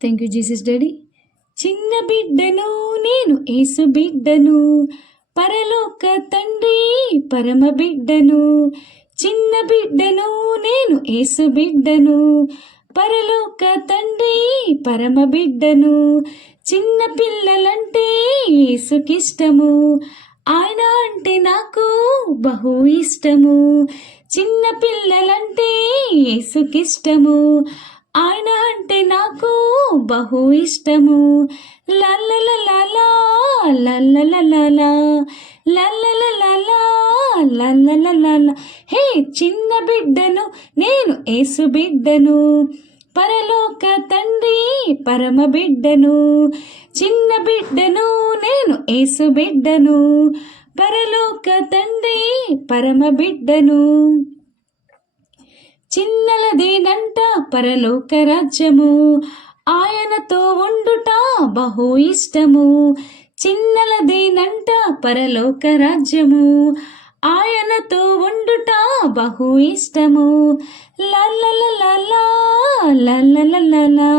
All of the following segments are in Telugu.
Thank you Jesus daddy. చిన్న బిడ్డను నేను యేసు బిడ్డను, పరలోక తండ్రి పరమ బిడ్డను. చిన్న బిడ్డను నేను యేసు బిడ్డను, పరలోక తండ్రి పరమ బిడ్డను. చిన్న పిల్లలంటే యేసుకిష్టము, ఆయన అంటే నాకు బహు ఇష్టము. చిన్న పిల్లలంటే యేసుకిష్టము, ఆయన అంటే నాకు బహు ఇష్టము. లల్లలలలా లల్లలలలా లల్లలలలా లల్లలలలా. హే చిన్న బిడ్డను నేను యేసు బిడ్డను, పరలోక తండ్రి పరమ బిడ్డను. చిన్న బిడ్డను నేను యేసు బిడ్డను, పరలోక తండ్రి పరమ బిడ్డను. చిన్నలదేనంట పరలోక రాజ్యము, ఆయనతో ఉండుట బహు ఇష్టము. చిన్నలదేనంట పరలోక రాజ్యము, ఆయనతో ఉండుట బహు ఇష్టము. లల్లలలలా లల్లలలలా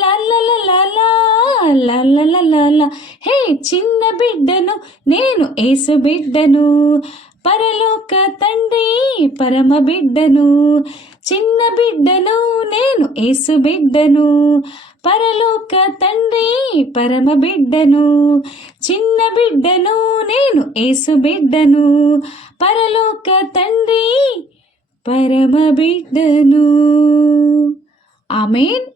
లల్లలలలా లల్లలలలా. హే చిన్న బిడ్డను నేను యేసు బిడ్డను, పరలోక తండ్రి పరమ బిడ్డను. చిన్న బిడ్డను నేను యేసు బిడ్డను, పరలోక తండ్రి పరమ బిడ్డను. చిన్న బిడ్డను నేను యేసు బిడ్డను, పరలోక తండ్రి పరమ బిడ్డను. ఆమేన్.